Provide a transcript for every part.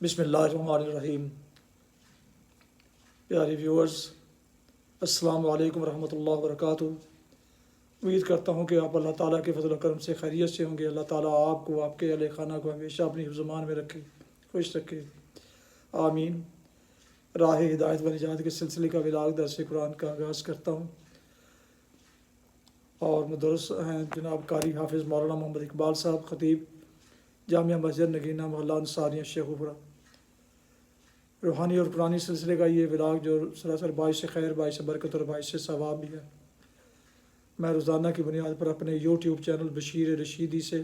بسم اللہ الرحمن الرحیم۔ پیارے ویورز، السلام علیکم ورحمۃ اللہ وبرکاتہ۔ امید کرتا ہوں کہ آپ اللہ تعالیٰ کے فضل و کرم سے خیریت سے ہوں گے۔ اللہ تعالیٰ آپ کو، آپ کے اہل خانہ کو ہمیشہ اپنی حفظ و امان میں رکھے، خوش رکھے، آمین۔ راہ ہدایت و نجات کے سلسلے کا ولاغ درس قرآن کا آغاز کرتا ہوں، اور مدرس ہیں جناب قاری حافظ مولانا محمد اقبال صاحب، خطیب جامعہ مسجد نگینہ محلہ انصاریہ شیخوپورہ۔ روحانی اور قرآنی سلسلے کا یہ ولاغ جو سراسر باعث خیر، باعث برکت اور باعث ثواب بھی ہے، میں روزانہ کی بنیاد پر اپنے یوٹیوب چینل بشیر رشیدی سے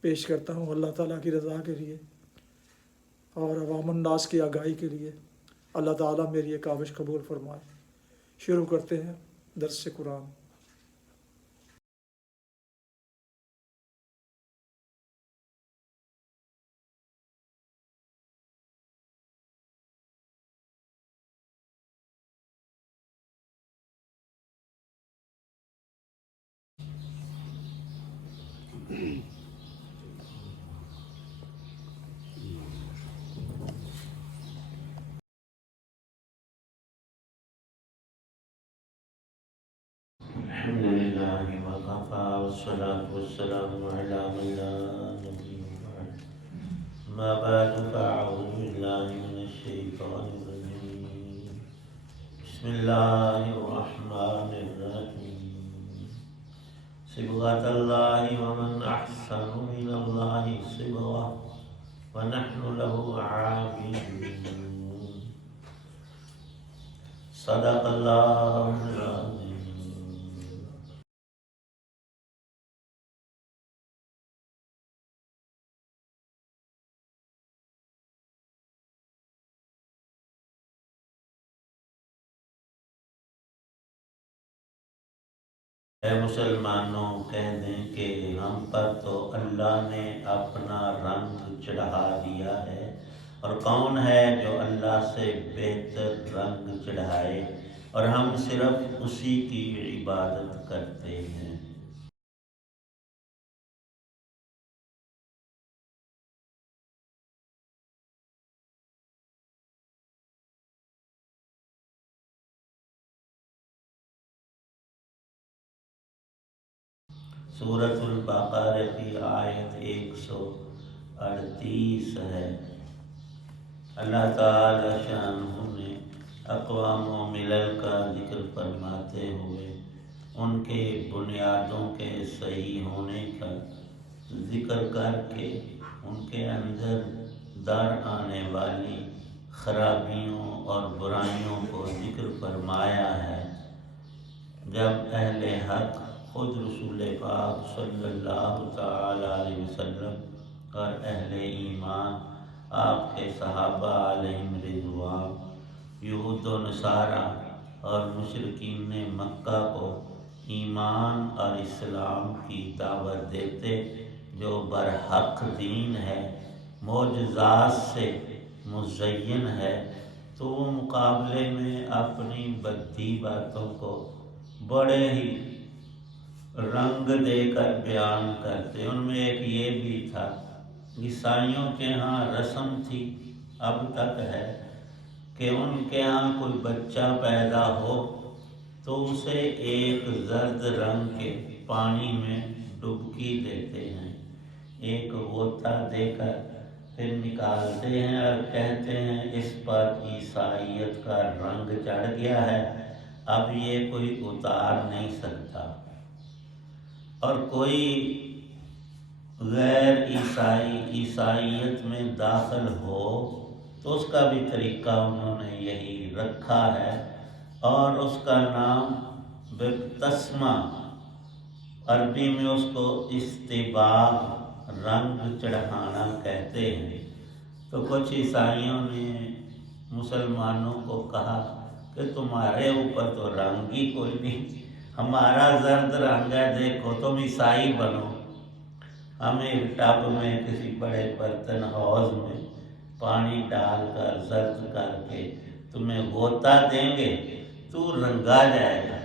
پیش کرتا ہوں، اللہ تعالیٰ کی رضا کے لیے اور عوام الناس کی آگاہی کے لیے۔ اللہ تعالیٰ میری یہ کاوش قبول فرمائے۔ شروع کرتے ہیں درس قرآن۔ الحمد لله وكفى والصلاة والسلام على من لا نبي بعد. ما بعد فأعوذ بالله من الشيطان الرجيم. بسم الله الرحمن الرحيم. صبغة الله ومن أحسن من الله صبغة ونحن له عابدون. صدق الله العظيم. اے مسلمانوں، کہہ دیں کہ ہم پر تو اللہ نے اپنا رنگ چڑھا دیا ہے، اور کون ہے جو اللہ سے بہتر رنگ چڑھائے، اور ہم صرف اسی کی عبادت کرتے ہیں۔ سورۃ البقرہ کی آیت 138 ہے۔ اللہ تعالی شانہ نے اقوام و ملل کا ذکر فرماتے ہوئے ان کے بنیادوں کے صحیح ہونے کا ذکر کر کے ان کے اندر در آنے والی خرابیوں اور برائیوں کو ذکر فرمایا ہے۔ جب اہل حق خود رسول پاک صلی اللہ تعالی علیہ وسلم اور اہل ایمان آپ کے صحابہ علیہم رضوان، یہود و نصارہ اور مشرکین مکہ کو ایمان اور اسلام کی دعوت دیتے جو برحق دین ہے، معجزات سے مزین ہے، تو وہ مقابلے میں اپنی بدی باتوں کو بڑے ہی رنگ دے کر بیان کرتے۔ ان میں ایک یہ بھی تھا، عیسائیوں کے ہاں رسم تھی، اب تک ہے، کہ ان کے ہاں کوئی بچہ پیدا ہو تو اسے ایک زرد رنگ کے پانی میں ڈبکی دیتے ہیں، ایک غوطہ دے کر پھر نکالتے ہیں اور کہتے ہیں اس پر عیسائیت کا رنگ چڑھ گیا ہے، اب یہ کوئی اتار نہیں سکتا۔ اور کوئی غیر عیسائیت میں داخل ہو تو اس کا بھی طریقہ انہوں نے یہی رکھا ہے، اور اس کا نام بپتسمہ، عربی میں اس کو استباغ، رنگ چڑھانا کہتے ہیں۔ تو کچھ عیسائیوں نے مسلمانوں کو کہا کہ تمہارے اوپر تو رنگ ہی کوئی نہیں، ہمارا زرد رنگ ہے، دیکھو تم عیسائی بنو، ہم ایک ٹب میں کسی بڑے برتن حوض میں پانی ڈال کر زرد کر کے تمہیں غوطہ دیں گے، تو رنگا جائے گا۔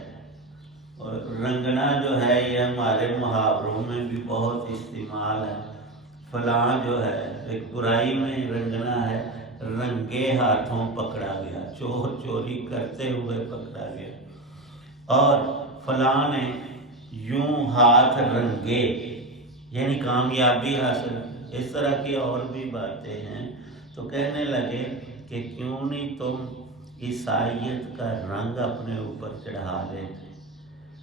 اور رنگنا جو ہے یہ ہمارے محاوروں میں بھی بہت استعمال ہے۔ فلاں جو ہے ایک برائی میں رنگنا ہے، رنگے ہاتھوں پکڑا گیا، چور چوری کرتے ہوئے پکڑا گیا، اور فلاں نے یوں ہاتھ رنگے یعنی کامیابی حاصل، اس طرح کی اور بھی باتیں ہیں۔ تو کہنے لگے کہ کیوں نہیں تم عیسائیت کا رنگ اپنے اوپر چڑھا لیتے۔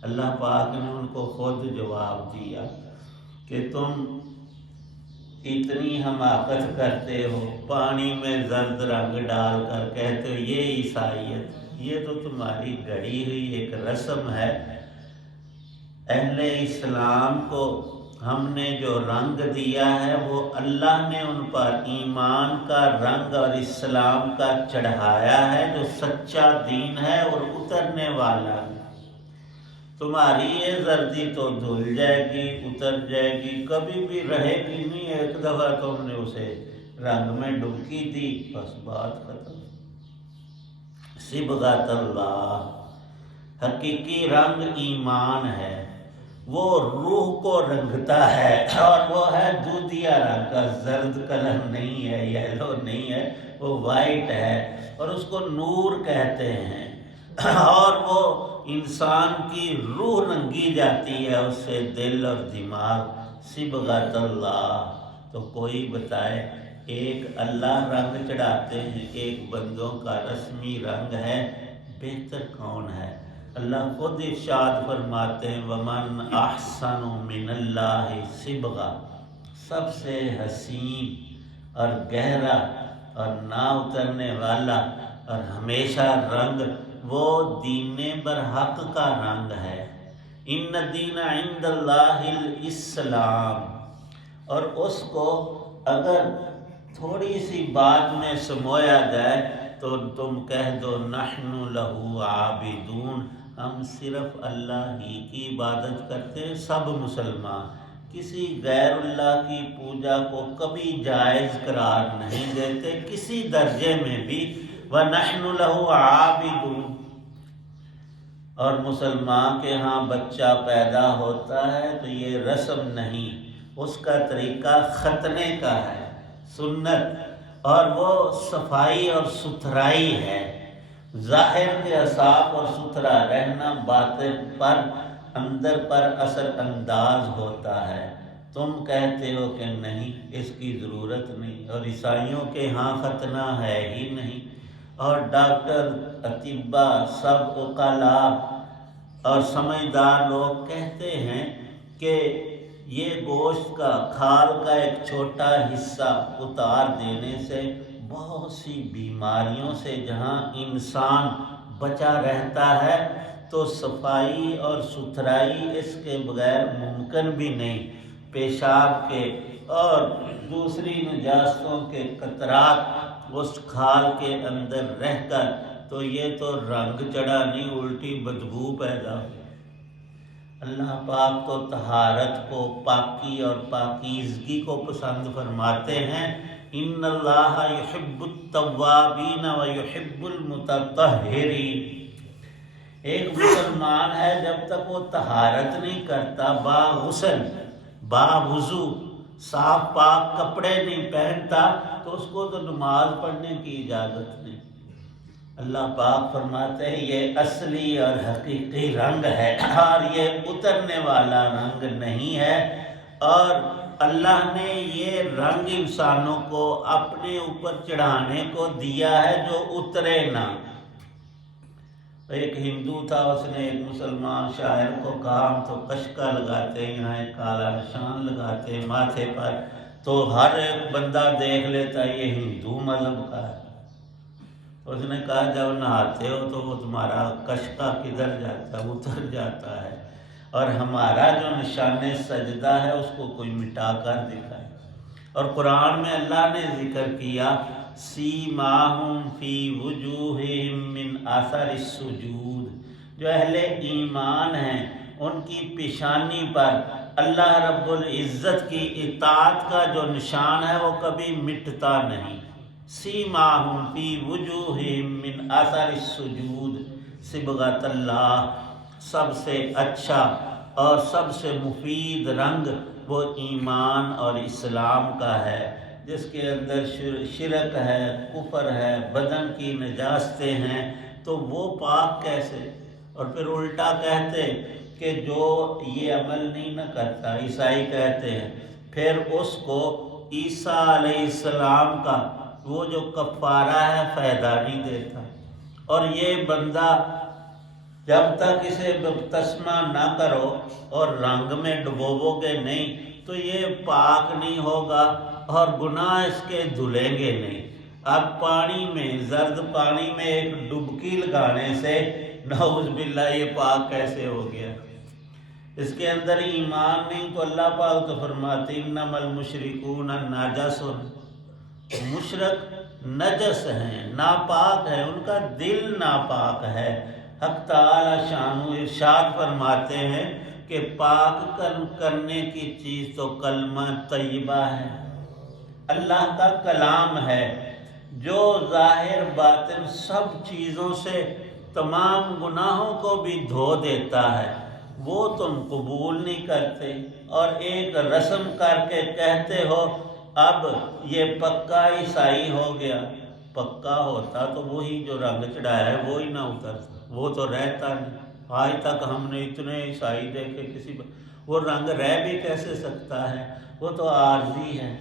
اللہ پاک نے ان کو خود جواب دیا کہ تم اتنی حماقت کرتے ہو، پانی میں زرد رنگ ڈال کر کہتے ہو یہ عیسائیت، یہ تو تمہاری گڑی ہوئی ایک رسم ہے۔ اہل اسلام کو ہم نے جو رنگ دیا ہے وہ اللہ نے ان پر ایمان کا رنگ اور اسلام کا چڑھایا ہے، جو سچا دین ہے اور اترنے والا ہے۔ تمہاری یہ زردی تو دھل جائے گی، اتر جائے گی، کبھی بھی رہے گی نہیں۔ ایک دفعہ تم نے اسے رنگ میں ڈبکی دی، بس بات ختم۔ صبغۃ اللہ، حقیقی رنگ ایمان ہے، وہ روح کو رنگتا ہے، اور وہ ہے دودھیا رنگ کا، زرد کلر نہیں ہے، یلو نہیں ہے، وہ وائٹ ہے، اور اس کو نور کہتے ہیں، اور وہ انسان کی روح رنگی جاتی ہے اس سے، دل اور دماغ۔ صبغۃ اللہ، تو کوئی بتائے ایک اللہ رنگ چڑھاتے ہیں، ایک بندوں کا رسمی رنگ ہے، بہتر کون ہے؟ اللہ خود ارشاد فرماتے ہیں وَمَنْ أَحْسَنُ مِنَ اللَّهِ صِبْغَةً، سب سے حسین اور گہرا اور نہ اترنے والا اور ہمیشہ رنگ وہ دین برحق کا رنگ ہے۔ ان الدین عند اللہ الاسلام، اور اس کو اگر تھوڑی سی بات میں سمویا جائے تو تم کہہ دو نحن لہ عابدون، ہم صرف اللہ ہی کی عبادت کرتے ہیں، سب مسلمان کسی غیر اللہ کی پوجا کو کبھی جائز قرار نہیں دیتے کسی درجے میں بھی، وَنَحْنُ لَهُ عَابِدُونَ۔ اور مسلمان کے ہاں بچہ پیدا ہوتا ہے تو یہ رسم نہیں، اس کا طریقہ ختنے کا ہے، سنت، اور وہ صفائی اور ستھرائی ہے، ظاہر کے صاف اور ستھرا رہنا باطن پر اندر پر اثر انداز ہوتا ہے۔ تم کہتے ہو کہ نہیں اس کی ضرورت نہیں، اور عیسائیوں کے ہاں ختنہ ہے ہی نہیں، اور ڈاکٹر، اطباء، سب عقلاء اور سمجھدار لوگ کہتے ہیں کہ یہ گوشت کا کھال کا ایک چھوٹا حصہ اتار دینے سے بہت سی بیماریوں سے جہاں انسان بچا رہتا ہے، تو صفائی اور ستھرائی اس کے بغیر ممکن بھی نہیں۔ پیشاب کے اور دوسری نجاستوں کے قطرات اس کھال کے اندر رہ کر تو یہ تو رنگ چڑھا نہیں، الٹی بدبو پیدا ہوئی۔ اللہ پاک تو طہارت کو، پاکی اور پاکیزگی کو پسند فرماتے ہیں۔ ان اللہ یحب التوابین ویحب المتطہرین۔ ایک مسلمان ہے جب تک وہ طہارت نہیں کرتا، با غسل، با وضو، صاف پاک کپڑے نہیں پہنتا، تو اس کو تو نماز پڑھنے کی اجازت نہیں۔ اللہ پاک فرماتے ہیں یہ اصلی اور حقیقی رنگ ہے، اور یہ اترنے والا رنگ نہیں ہے، اور اللہ نے یہ رنگ انسانوں کو اپنے اوپر چڑھانے کو دیا ہے جو اترے نہ۔ ایک ہندو تھا، اس نے ایک مسلمان شاعر کو کہا ہم تو کشکا لگاتے ہیں، یہاں ایک کالا نشان لگاتے ہیں ماتھے پر، تو ہر ایک بندہ دیکھ لیتا ہے یہ ہندو مذہب کا ہے۔ اس نے کہا جب نہاتے ہو تو وہ تمہارا کشکا کدھر جاتا ہے؟ اتر جاتا ہے، اور ہمارا جو نشان سجدہ ہے اس کو کوئی مٹا کر دکھائے۔ اور قرآن میں اللہ نے ذکر کیا سیماہم فی وجوہہم من اثر السجود، جو اہل ایمان ہیں ان کی پیشانی پر اللہ رب العزت کی اطاعت کا جو نشان ہے وہ کبھی مٹتا نہیں۔ سیماہم فی وجوہہم من اثر السجود، صبغۃ اللہ، سب سے اچھا اور سب سے مفید رنگ وہ ایمان اور اسلام کا ہے، جس کے اندر شرک ہے، کفر ہے، بدن کی نجاستیں ہیں، تو وہ پاک کیسے؟ اور پھر الٹا کہتے کہ جو یہ عمل نہیں نہ کرتا، عیسائی کہتے ہیں، پھر اس کو عیسیٰ علیہ السلام کا وہ جو کفارہ ہے فائدہ نہیں دیتا، اور یہ بندہ جب تک اسے بپتسمہ نہ کرو اور رنگ میں ڈبوو گے نہیں تو یہ پاک نہیں ہوگا اور گناہ اس کے دھلیں گے نہیں۔ اب پانی میں، زرد پانی میں ایک ڈبکی لگانے سے نعوذ باللہ یہ پاک کیسے ہو گیا؟ اس کے اندر ایمان نہیں تو اللہ پاک تو فرماتے انما المشرکون نجس، مشرک نجس ہیں، ناپاک ہیں، ان کا دل ناپاک ہے۔ حق تعالی شانو ارشاد فرماتے ہیں کہ پاک کرنے کی چیز تو کلمہ طیبہ ہے، اللہ کا کلام ہے، جو ظاہر باطن سب چیزوں سے تمام گناہوں کو بھی دھو دیتا ہے، وہ تم قبول نہیں کرتے اور ایک رسم کر کے کہتے ہو اب یہ پکا عیسائی ہو گیا۔ پکا ہوتا تو وہی جو رنگ چڑھایا ہے وہی نہ اترتا، وہ تو رہتا نہیں۔ آج تک ہم نے اتنے عیسائی دیکھے، کسی وہ رنگ رہ بھی کیسے سکتا ہے؟ وہ تو عارضی ہے،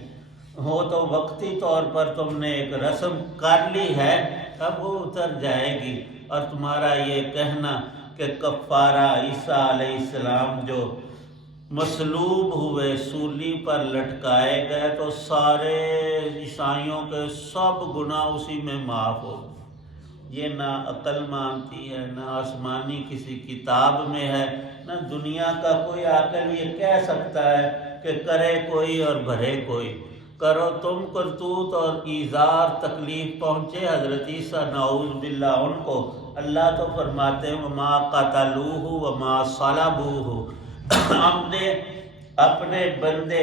وہ تو وقتی طور پر تم نے ایک رسم کر لی ہے، اب وہ اتر جائے گی۔ اور تمہارا یہ کہنا کہ کفارہ عیسیٰ علیہ السلام جو مصلوب ہوئے، سولی پر لٹکائے گئے، تو سارے عیسائیوں کے سب گناہ اسی میں معاف ہو، یہ نہ عقل مانتی ہے، نہ آسمانی کسی کتاب میں ہے، نہ دنیا کا کوئی عاقل یہ کہہ سکتا ہے کہ کرے کوئی اور بھرے کوئی۔ کرو تم کرتوت اور ایزار تکلیف پہنچے حضرت عیسیٰ نعوذ باللہ ان کو، اللہ تو فرماتے ہیں وما قتلوہ وما صلبوہ، ہم نے اپنے بندے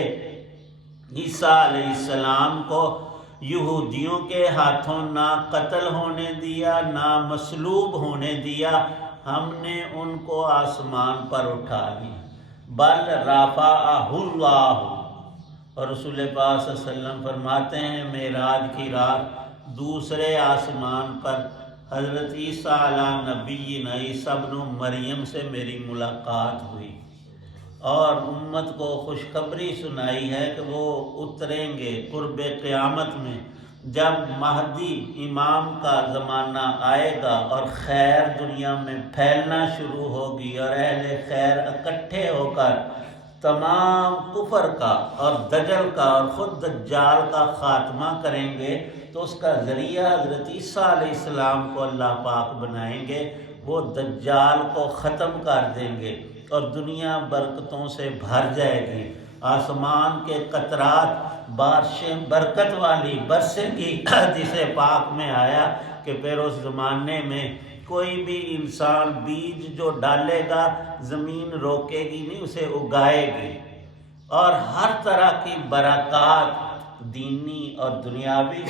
عیسیٰ علیہ السلام کو یہودیوں کے ہاتھوں نہ قتل ہونے دیا، نہ مصلوب ہونے دیا، ہم نے ان کو آسمان پر اٹھا لیا، بل رفعہ اللہ۔ اور رسول پاک صلی اللہ علیہ وسلم فرماتے ہیں معراج کی رات دوسرے آسمان پر حضرت عیسیٰ علیہ نبینا عیسیٰ ابن مریم سے میری ملاقات ہوئی، اور امت کو خوشخبری سنائی ہے کہ وہ اتریں گے قرب قیامت میں، جب مہدی امام کا زمانہ آئے گا اور خیر دنیا میں پھیلنا شروع ہوگی، اور اہل خیر اکٹھے ہو کر تمام کفر کا اور دجل کا اور خود دجال کا خاتمہ کریں گے، تو اس کا ذریعہ حضرت عیسیٰ علیہ السلام کو اللہ پاک بنائیں گے، وہ دجال کو ختم کر دیں گے اور دنیا برکتوں سے بھر جائے گی، آسمان کے قطرات بارشیں برکت والی برسیں گی۔ حدیث پاک میں آیا کہ پھر اس زمانے میں کوئی بھی انسان بیج جو ڈالے گا زمین روکے گی نہیں، اسے اگائے گی، اور ہر طرح کی برکات دینی اور دنیاوی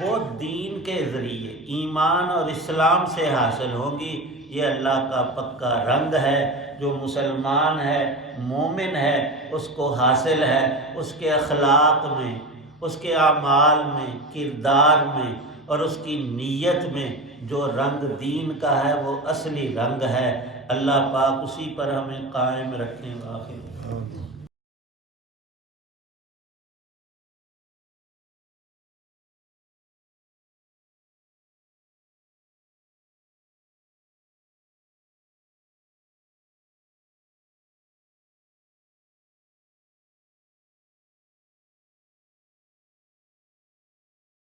وہ دین کے ذریعے ایمان اور اسلام سے حاصل ہوں گی۔ یہ اللہ کا پکا رنگ ہے، جو مسلمان ہے، مومن ہے، اس کو حاصل ہے، اس کے اخلاق میں، اس کے اعمال میں، کردار میں اور اس کی نیت میں جو رنگ دین کا ہے وہ اصلی رنگ ہے۔ اللہ پاک اسی پر ہمیں قائم رکھیں۔ آخر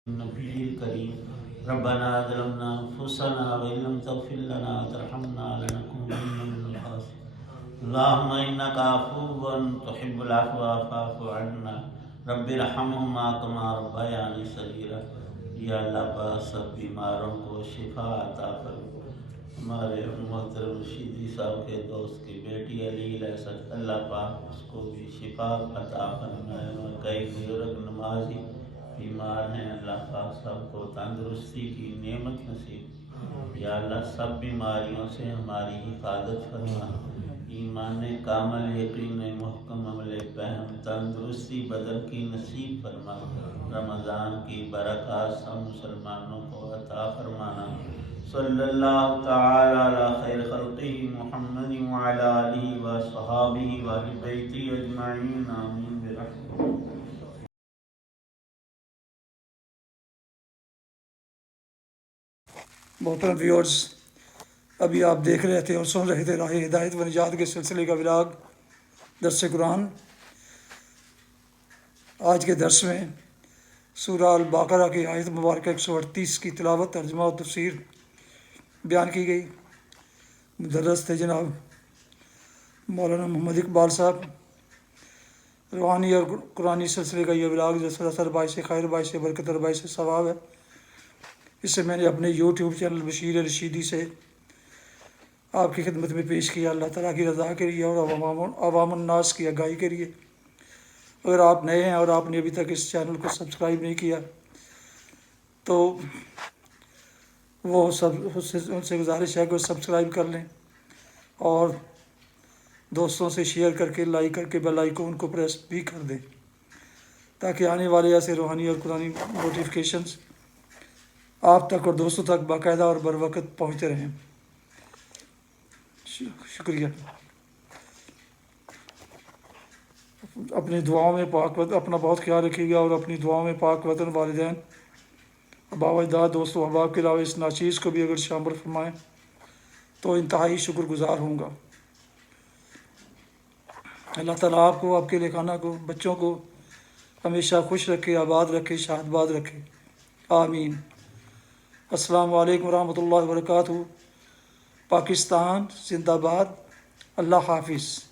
نبی کریم ربنا ظلمنا انفسنا وان لم تغفر لنا وترحمنا لنكونن من الخاسرين اللهم انك عفو تحب العفو فاعف عنا رب ارحمهما كما ربياني صغيرا۔ یا اللہ پاک سب بیماروں کو شفا عطا فرما، ہمارے محترم رشیدی صاحب کے دوست کی بیٹی علیل اسد، اللہ پاک اس کو بھی شفا عطا فرمائے، اور کئی بزرگ نمازی بیمار ہیں، اللہ پاک سب کو تندرستی کی نعمت نصیب۔ یا اللہ سب بیماریوں سے ہماری حفاظت فرما، ایمان کامل، یقین محکم، عمل فہم، تندرستی بدن کی نصیب فرما، رمضان کی برکات سب مسلمانوں کو عطا فرمانا۔ صلی اللہ تعالی علی خیر خلقہ محمد وعلی آلہ وصحابہ وآل بیتہ اجمعین، آمین برحمتہ۔ محترم ویورز، ابھی آپ دیکھ رہے تھے اور سن رہے تھے راہ ہدایت و نجات کے سلسلے کا ولاگ درس قرآن۔ آج کے درس میں سورہ البقرہ کی آیت مبارکہ 138 کی تلاوت، ترجمہ و تفسیر بیان کی گئی۔ مدرس تھے جناب مولانا محمد اقبال صاحب۔ روحانی اور قرآنی سلسلے کا یہ ولاگ جو سراسر باعث خیر، باعث برکت اور باعث ثواب ہے، اس سے میں نے اپنے یوٹیوب چینل بشیر رشیدی سے آپ کی خدمت میں پیش کیا، اللہ تعالیٰ کی رضا کے لیے اور عوام الناس کی آگاہی کے لیے۔ اگر آپ نئے ہیں اور آپ نے ابھی تک اس چینل کو سبسکرائب نہیں کیا تو وہ ان سے گزارش ہے کہ وہ سبسکرائب کر لیں اور دوستوں سے شیئر کر کے، لائک کر کے بیل آئیکن کو پریس بھی کر دیں، تاکہ آنے والے ایسے روحانی اور قرآنی نوٹیفیکیشنز آپ تک اور دوستوں تک باقاعدہ اور بر وقت پہنچتے رہیں۔ شکریہ۔ اپنی دعاؤں میں اپنا بہت خیال رکھیے گا اور اپنی دعاؤں میں پاک وطن، والدین، آباء و اجداد، دوست و احباب کے علاوہ اس ناچیز کو بھی اگر شامل فرمائیں تو انتہائی شکر گزار ہوں گا۔ اللہ تعالیٰ آپ کو، آپ کے اہل خانہ کو، بچوں کو ہمیشہ خوش رکھے، آباد رکھے، شاد باد رکھے، آمین۔ السلام علیکم ورحمۃ اللہ وبرکاتہ۔ پاکستان زندہ باد۔ اللہ حافظ۔